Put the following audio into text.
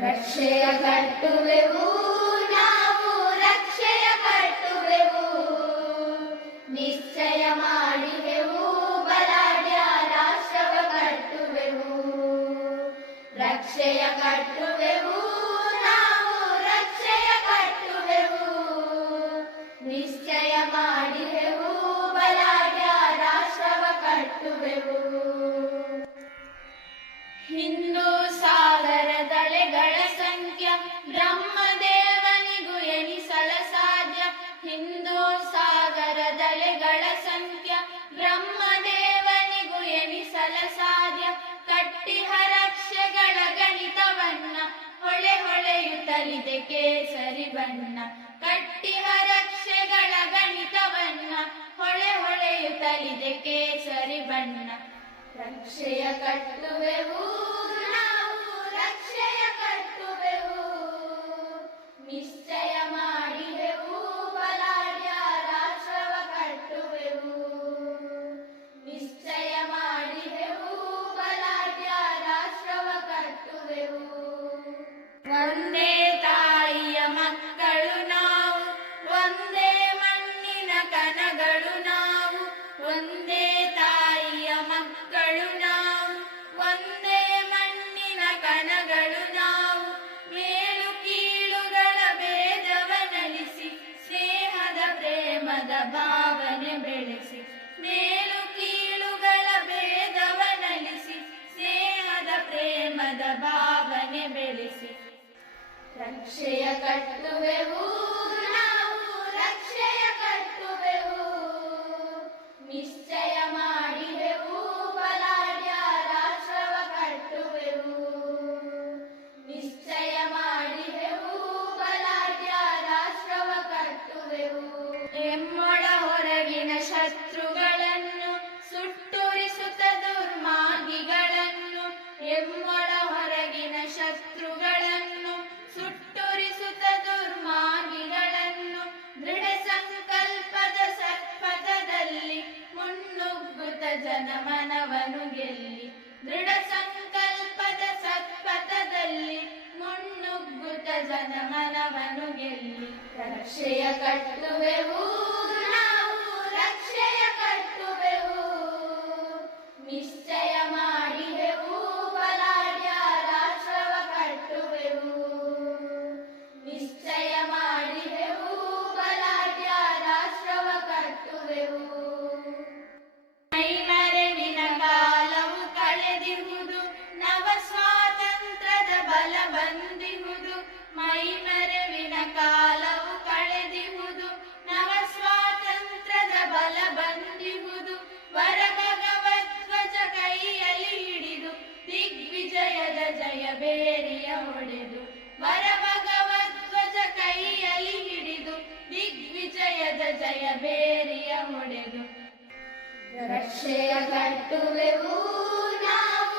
ರಕ್ಷೆಯ ಕಟ್ಟುವೆವು ನಾವು, ರಕ್ಷೆಯ ಕಟ್ಟುವೆವು, ನಿಶ್ಚಯ ಮಾಡಿದೆವು ಬಲಾಢ್ಯ ರಾಷ್ಟ್ರವ ಕಟ್ಟುವೆವು. ರಕ್ಷೆಯ ಕಟ್ಟುವೆವು ನಾವು, ರಕ್ಷೆಯ ಕಟ್ಟುವೆವು, ನಿಶ್ಚಯ ಮಾಡಿದೆವು ಬಲಾಢ್ಯ ರಾಷ್ಟ್ರವ ಕಟ್ಟುವೆವು. ಹಿಂದೂ ಸಾಗರದಲೆಗಳ ಸಂಖ್ಯ ಬ್ರಹ್ಮದೇವನಿಗೂ ಎಣಿಸಲ ಸಾಧ್ಯ. ಹಿಂದೂ ಸಾಗರದಲೆಗಳ ಸಂಖ್ಯ ಬ್ರಹ್ಮದೇವನಿಗೂ ಎಣಿಸಲ ಸಾಧ್ಯ. ಕಟ್ಟಿಹ ರಕ್ಷೆಗಳ ಗಣಿತವನ್ನ ಹೊಳೆ ಹೊಳೆಯುತ್ತಲಿದೆ ಕೇಸರಿ ಬಣ್ಣ. ಕಟ್ಟಿಹ ರಕ್ಷೆಗಳ ಗಣಿತವನ್ನ ಹೊಳೆ ಹೊಳೆಯುತ್ತಲಿದೆ ಕೇಸರಿ ಬಣ್ಣ. ರಕ್ಷೆಯ ಕಟ್ಟುವೆವು ನಾವು, ರಕ್ಷೆಯ ಕಟ್ಟುವೆವು, ನಿಶ್ಚಯ ಮಾಡಿದೆವು ಬಲಾಢ್ಯ ರಾಷ್ಟ್ರವ ಕಟ್ಟುವೆವು. ನಿಶ್ಚಯ ಮಾಡಿದೆವು ಬಲಾಢ್ಯ ರಾಷ್ಟ್ರವ ಕಟ್ಟುವೆವು. ಒಂದೇ ತಾಯಿಯ ಮಕ್ಕಳು ನಾವು, ಒಂದೇ ಮಣ್ಣಿನ ಕಣಗಳು ನಾವು. ಒಂದೇ ತಾಯಿಯ ಮಕ್ಕಳು ನಾವು, ಒಂದೇ ಮಣ್ಣಿನ ಕಣಗಳು ನಾವು. ಮೇಲು ಕೀಳುಗಳ ಭೇದವನಳಿಸಿ ಸ್ನೇಹದ ಪ್ರೇಮದ ಭಾವನೆ ಬೆಳೆಸಿ. ಮೇಲು ಕೀಳುಗಳ ಭೇದವನಳಿಸಿ ಸ್ನೇಹದ ಪ್ರೇಮದ ಭಾವನೆ ಬೆಳೆಸಿ. ರಕ್ಷೆಯ ಕಟ್ಟುವೆವು ನಾವು, ರಕ್ಷೆಯ ಕಟ್ಟುವೆವು, ನಿಶ್ಚಯ ಮಾಡಿದೆವು ಬಲಾಢ್ಯ ರಾಷ್ಟ್ರವ ಕಟ್ಟುವೆವು. ನಿಶ್ಚಯ ಮಾಡಿದೆವು ಬಲಾಢ್ಯ ರಾಷ್ಟ್ರವ ಕಟ್ಟುವೆವು. ಎಮ್ಮೊಳ ಹೊರಗಿನ ಶತ್ರುಗಳನ್ನು ಸುಟ್ಟುರಿಸುತ್ತ ದುರ್ಮಾರ್ಗಿಗಳನ್ನು. ಎಮ್ಮೊಳ ಹೊರಗಿನ ಶತ್ರುಗಳನ್ನು ಸುಟ್ಟುರಿಸುತ್ತ ದುರ್ಮಾರ್ಗಿಗಳನ್ನು. ದೃಢ ಸಂಕಲ್ಪದ ಸತ್ಪಥದಲ್ಲಿ ಮುನ್ನುಗ್ಗುತ್ತ ಜನಮನವನು ಗೆಲ್ಲಿ. ದೃಢ ಸಂಕಲ್ಪದ ಸತ್ಪಥದಲ್ಲಿ ಮುನ್ನುಗ್ಗುತ್ತ ಜನಮನವನು ಗೆಲ್ಲಿ. ರಕ್ಷೆಯ ಕಟ್ಟುವೆವು ನಾವು, ರಕ್ಷೆಯ ಕಟ್ಟುವೆವು, ನಿಶ್ಚಯ ಮಾಡಿದೆವು ಬಲಾಢ್ಯ ರಾಷ್ಟ್ರವ ಕಟ್ಟುವೆವು. ನಿಶ್ಚಯ ಮಾಡಿದೆವು ಬಲಾಢ್ಯ ರಾಷ್ಟ್ರವ ಕಟ್ಟುವೆವು. ಮೈಮರೆವಿನ ಕಾಲವು ಕಳೆದಿಹುದು, ನವ ಸ್ವಾತಂತ್ರ್ಯದ ಬಲ ಬಂದಿಹುದು. ಮೈಮರೆವಿನ ಕಾಲವು ಕಳೆದಿಹುದು, ನವ ಸ್ವಾತಂತ್ರ್ಯದ ಬಲ ಬಂದಿಹುದು. ವರ ಭಗವಧ್ವಜ ಕೈಯಲ್ಲಿ ಹಿಡಿದು ದಿಗ್ವಿಜಯದ ಜಯಬೇರಿಯ ಹೊಡೆದು. ವರ ಭಗವಧ್ವಜ ಕೈಯಲ್ಲಿ ಹಿಡಿದು ದಿಗ್ವಿಜಯದ ಜಯಬೇರಿಯ ಹೊಡೆದು. ರಕ್ಷೆಯ ಕಟ್ಟುವೆವು ನಾವು,